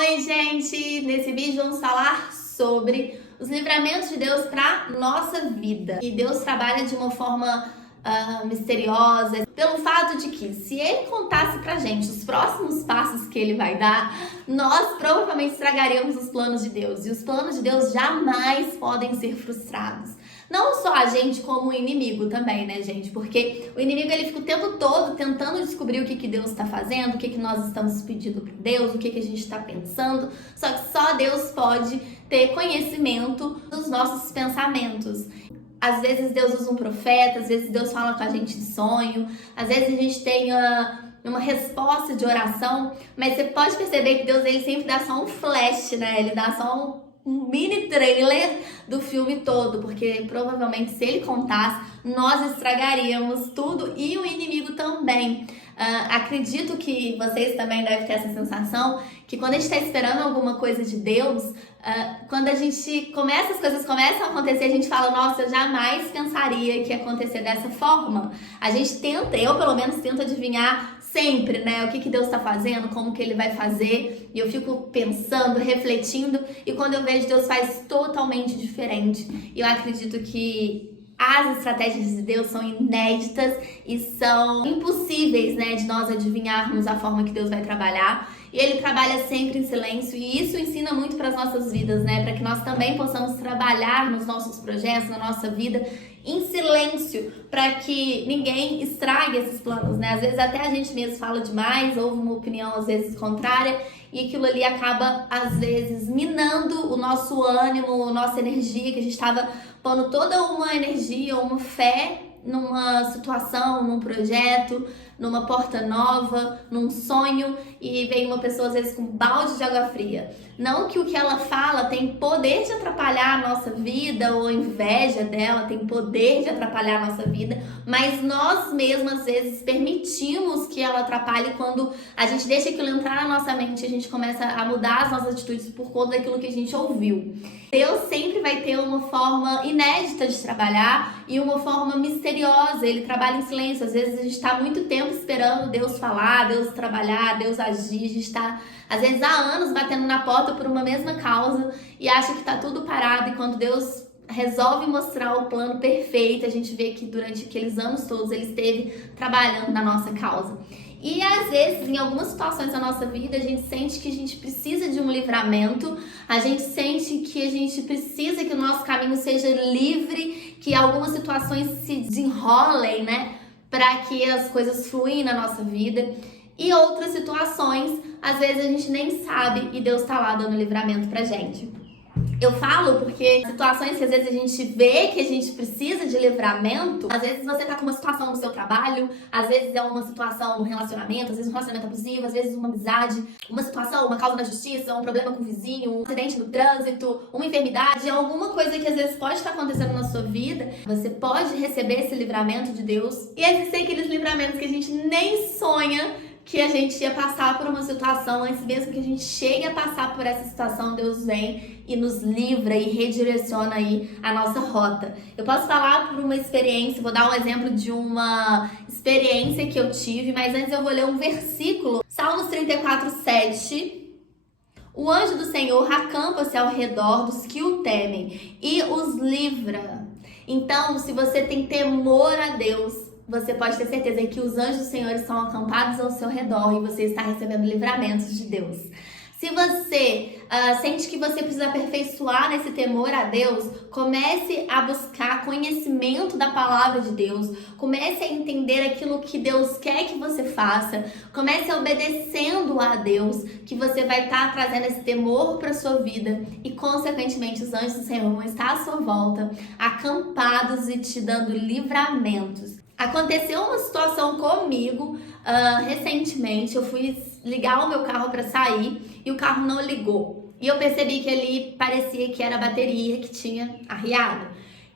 Oi, gente! Nesse vídeo vamos falar sobre os livramentos de Deus para nossa vida. E Deus trabalha de uma forma misteriosa, pelo fato de que se Ele contasse pra gente os próximos passos que Ele vai dar, nós provavelmente estragaríamos os planos de Deus. E os planos de Deus jamais podem ser frustrados. Não só a gente, como o inimigo também, né, gente? Porque o inimigo, ele fica o tempo todo tentando descobrir o que Deus está fazendo, o que nós estamos pedindo para Deus, o que a gente está pensando. Só que só Deus pode ter conhecimento dos nossos pensamentos. Às vezes Deus usa um profeta, às vezes Deus fala com a gente em sonho, às vezes a gente tem uma resposta de oração, mas você pode perceber que Deus, ele sempre dá só um flash, né? Ele dá só um mini trailer do filme todo, porque provavelmente se ele contasse, nós estragaríamos tudo e o inimigo também. Acredito que vocês também devem ter essa sensação, que quando a gente está esperando alguma coisa de Deus, quando as coisas começam a acontecer, a gente fala, nossa, eu jamais pensaria que ia acontecer dessa forma. A gente tenta, eu pelo menos tento adivinhar sempre, né, o que Deus está fazendo, como que Ele vai fazer, e eu fico pensando, refletindo, e quando eu vejo, Deus faz totalmente diferente. E eu acredito que as estratégias de Deus são inéditas e são impossíveis, né, de nós adivinharmos a forma que Deus vai trabalhar. E Ele trabalha sempre em silêncio, e isso ensina muito para as nossas vidas, né, para que nós também possamos trabalhar nos nossos projetos, na nossa vida, em silêncio, para que ninguém estrague esses planos, né? Às vezes até a gente mesmo fala demais, ouve uma opinião às vezes contrária, e aquilo ali acaba às vezes minando o nosso ânimo, a nossa energia, que a gente estava pondo toda uma energia, uma fé numa situação, num projeto, numa porta nova, num sonho, e vem uma pessoa às vezes com um balde de água fria. Não que o que ela fala tem poder de atrapalhar a nossa vida, ou a inveja dela tem poder de atrapalhar a nossa vida, mas nós mesmos às vezes permitimos que ela atrapalhe quando a gente deixa aquilo entrar na nossa mente e a gente começa a mudar as nossas atitudes por conta daquilo que a gente ouviu. Deus sempre vai ter uma forma inédita de trabalhar e uma forma misteriosa. Ele trabalha em silêncio. Às vezes a gente está muito tempo esperando Deus falar, Deus trabalhar, Deus agir. A gente está, às vezes, há anos batendo na porta por uma mesma causa e acha que está tudo parado. E quando Deus resolve mostrar o plano perfeito, a gente vê que durante aqueles anos todos Ele esteve trabalhando na nossa causa. E às vezes, em algumas situações da nossa vida, a gente sente que a gente precisa de um livramento, a gente sente que a gente precisa que o nosso caminho seja livre, que algumas situações se desenrolem, né, para que as coisas fluem na nossa vida. E outras situações, às vezes a gente nem sabe e Deus tá lá dando livramento pra gente. Eu falo porque situações que às vezes a gente vê que a gente precisa de livramento, às vezes você tá com uma situação no seu trabalho, às vezes é uma situação no relacionamento, às vezes um relacionamento abusivo, às vezes uma amizade, uma situação, uma causa na justiça, um problema com o vizinho, um acidente no trânsito, uma enfermidade, alguma coisa que às vezes pode estar acontecendo na sua vida. Você pode receber esse livramento de Deus, e existem aqueles livramentos que a gente nem sonha que a gente ia passar por uma situação. Antes mesmo que a gente chegue a passar por essa situação, Deus vem e nos livra e redireciona aí a nossa rota. Eu posso falar por uma experiência, vou dar um exemplo de uma experiência que eu tive, mas antes eu vou ler um versículo. Salmos 34:7. O anjo do Senhor acampa-se ao redor dos que o temem e os livra. Então, se você tem temor a Deus, você pode ter certeza que os anjos do Senhor estão acampados ao seu redor e você está recebendo livramentos de Deus. Se você sente que você precisa aperfeiçoar nesse temor a Deus, comece a buscar conhecimento da palavra de Deus, comece a entender aquilo que Deus quer que você faça, comece obedecendo a Deus, que você vai estar trazendo esse temor para a sua vida e, consequentemente, os anjos do Senhor vão estar à sua volta, acampados e te dando livramentos. Aconteceu uma situação comigo recentemente. Eu fui ligar o meu carro para sair e o carro não ligou. E eu percebi que ali parecia que era a bateria que tinha arriado.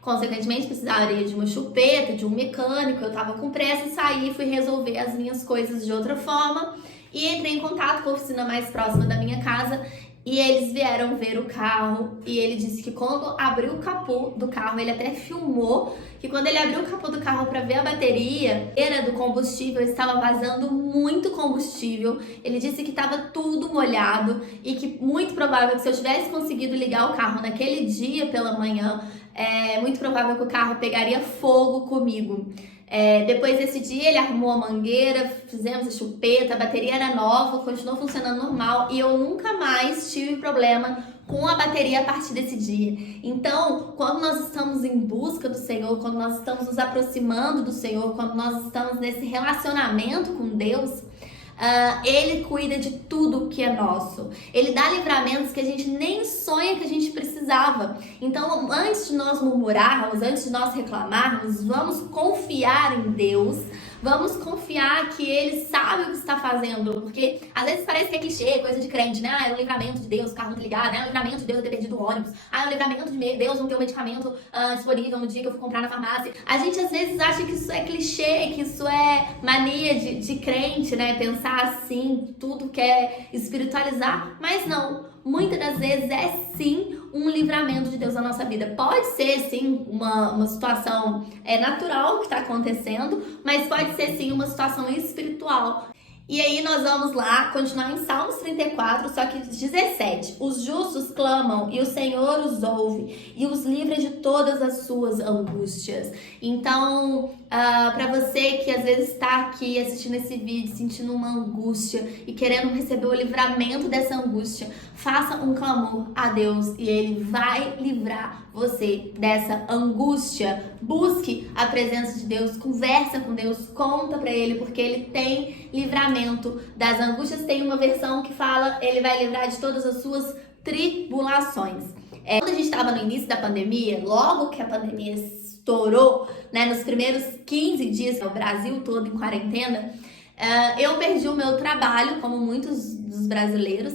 Consequentemente, precisaria de uma chupeta, de um mecânico. Eu estava com pressa e saí, fui resolver as minhas coisas de outra forma. E entrei em contato com a oficina mais próxima da minha casa E eles vieram ver o carro e ele disse que quando abriu o capô do carro, ele até filmou que quando ele abriu o capô do carro para ver a bateria, era do combustível, estava vazando muito combustível. Ele disse que estava tudo molhado e que muito provável que se eu tivesse conseguido ligar o carro naquele dia pela manhã, é muito provável que o carro pegaria fogo comigo. Depois desse dia ele arrumou a mangueira, fizemos a chupeta, a bateria era nova, continuou funcionando normal e eu nunca mais tive problema com a bateria a partir desse dia. Então, quando nós estamos em busca do Senhor, quando nós estamos nos aproximando do Senhor, quando nós estamos nesse relacionamento com Deus, Ele cuida de tudo que é nosso. Ele dá livramentos que a gente nem sonha que a gente precisava. Então, antes de nós murmurarmos, antes de nós reclamarmos, vamos confiar em Deus. Vamos confiar que Ele sabe o que está fazendo. Porque às vezes parece que é clichê, coisa de crente, né? É o livramento de Deus, o carro não tá ligado. É o livramento de Deus eu ter perdido o ônibus. É o livramento de Deus não ter o medicamento disponível no dia que eu fui comprar na farmácia. A gente às vezes acha que isso é clichê, que isso é mania de crente, né? Pensar assim, tudo quer espiritualizar. Mas não. Muitas das vezes é sim um livramento de Deus na nossa vida. Pode ser sim uma situação natural que está acontecendo, mas pode ser sim uma situação espiritual. E aí nós vamos lá continuar em Salmos 34, só que 17. Os justos clamam e o Senhor os ouve e os livra de todas as suas angústias. Então, para você que às vezes está aqui assistindo esse vídeo, sentindo uma angústia e querendo receber o livramento dessa angústia, faça um clamor a Deus e Ele vai livrar você dessa angústia. Busque a presença de Deus, conversa com Deus, conta para Ele, porque Ele tem livramento das angústias. Tem uma versão que fala, Ele vai livrar de todas as suas tribulações. Quando a gente estava no início da pandemia, logo que a pandemia estourou, né, nos primeiros 15 dias, o Brasil todo em quarentena, eu perdi o meu trabalho, como muitos dos brasileiros,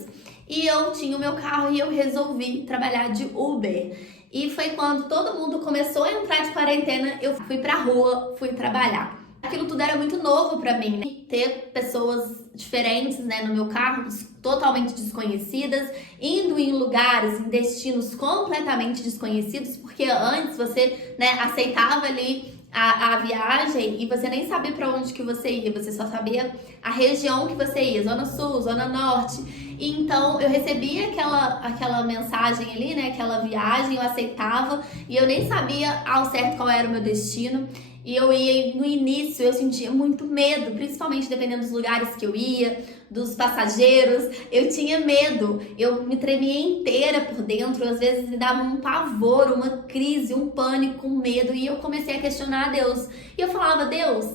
e eu tinha o meu carro e eu resolvi trabalhar de Uber. E foi quando todo mundo começou a entrar de quarentena, eu fui pra rua, fui trabalhar. Aquilo tudo era muito novo pra mim, né? Ter pessoas diferentes, né, no meu carro, totalmente desconhecidas, indo em lugares, em destinos completamente desconhecidos, porque antes você, né, aceitava ali a viagem e você nem sabia para onde que você ia, você só sabia a região que você ia, Zona Sul, Zona Norte. E então eu recebia aquela mensagem ali, né, aquela viagem, eu aceitava e eu nem sabia ao certo qual era o meu destino. E eu ia, no início, eu sentia muito medo, principalmente dependendo dos lugares que eu ia, dos passageiros. Eu tinha medo, eu me tremia inteira por dentro, às vezes me dava um pavor, uma crise, um pânico, um medo. E eu comecei a questionar a Deus. E eu falava, Deus,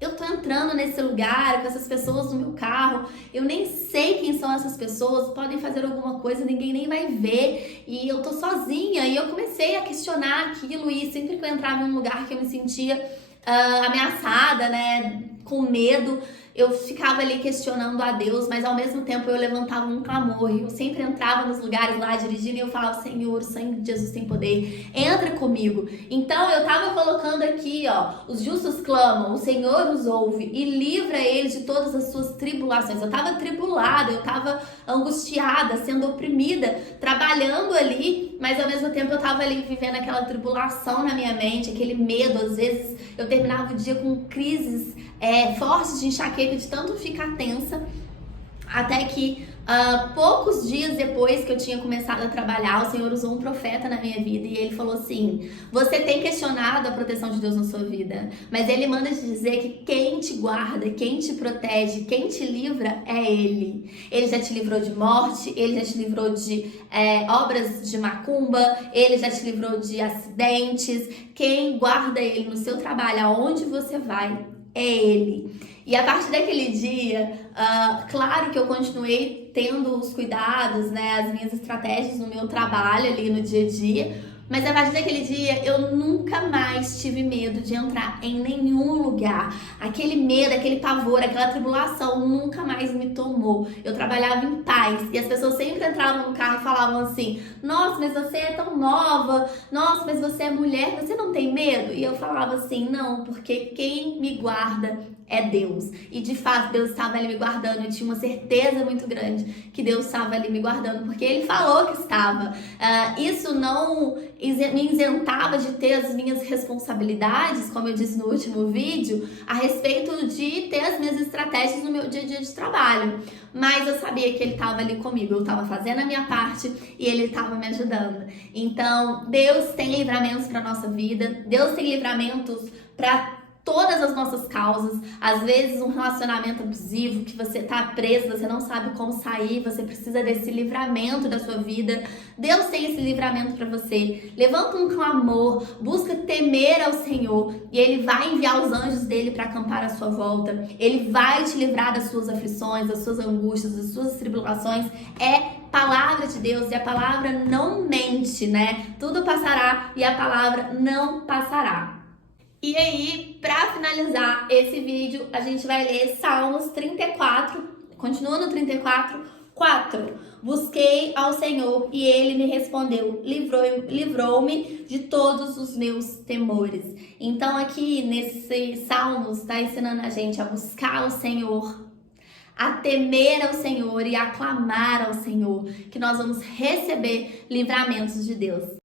eu tô entrando nesse lugar com essas pessoas no meu carro, eu nem sei quem são essas pessoas, podem fazer alguma coisa, ninguém nem vai ver, e eu tô sozinha. E eu comecei a questionar aquilo, e sempre que eu entrava em um lugar que eu me sentia ameaçada, né, com medo, eu ficava ali questionando a Deus, mas ao mesmo tempo eu levantava um clamor. Eu sempre entrava nos lugares lá dirigindo e eu falava, Senhor, o sangue de Jesus tem poder, entra comigo. Então eu tava colocando aqui, ó, os justos clamam, o Senhor os ouve e livra eles de todas as suas tribulações. Eu tava tribulada, eu tava angustiada, sendo oprimida, trabalhando ali, mas ao mesmo tempo eu tava ali vivendo aquela tribulação na minha mente, aquele medo. Às vezes eu terminava o dia com crises fortes de enxaqueca, de tanto ficar tensa, até que poucos dias depois que eu tinha começado a trabalhar, o Senhor usou um profeta na minha vida e ele falou assim, você tem questionado a proteção de Deus na sua vida, mas ele manda te dizer que quem te guarda, quem te protege, quem te livra é Ele. Ele já te livrou de morte, Ele já te livrou de obras de macumba, Ele já te livrou de acidentes. Quem guarda Ele no seu trabalho, aonde você vai, é Ele. E a partir daquele dia, claro que eu continuei tendo os cuidados, né, as minhas estratégias no meu trabalho ali no dia a dia, Mas a partir daquele dia, eu nunca mais tive medo de entrar em nenhum lugar. Aquele medo, aquele pavor, aquela tribulação nunca mais me tomou. Eu trabalhava em paz e as pessoas sempre entravam no carro e falavam assim: nossa, mas você é tão nova, nossa, mas você é mulher, você não tem medo? E eu falava assim: não, porque quem me guarda é Deus. E de fato, Deus estava ali me guardando. Eu tinha uma certeza muito grande que Deus estava ali me guardando, porque Ele falou que estava. Isso não me isentava de ter as minhas responsabilidades, como eu disse no último vídeo, a respeito de ter as minhas estratégias no meu dia a dia de trabalho. Mas eu sabia que Ele estava ali comigo, eu estava fazendo a minha parte e Ele estava me ajudando. Então, Deus tem livramentos para nossa vida, Deus tem livramentos para todas as nossas causas. Às vezes um relacionamento abusivo que você tá preso, você não sabe como sair, você precisa desse livramento da sua vida. Deus tem esse livramento para você. Levanta um clamor, busca temer ao Senhor e Ele vai enviar os anjos dele para acampar à sua volta. Ele vai te livrar das suas aflições, das suas angústias, das suas tribulações. É palavra de Deus e a palavra não mente, né? Tudo passará e a palavra não passará. E aí, para finalizar esse vídeo, a gente vai ler Salmos 34, continua no 34, 4. Busquei ao Senhor e Ele me respondeu, livrou-me de todos os meus temores. Então aqui nesse Salmos está ensinando a gente a buscar o Senhor, a temer ao Senhor e a clamar ao Senhor, que nós vamos receber livramentos de Deus.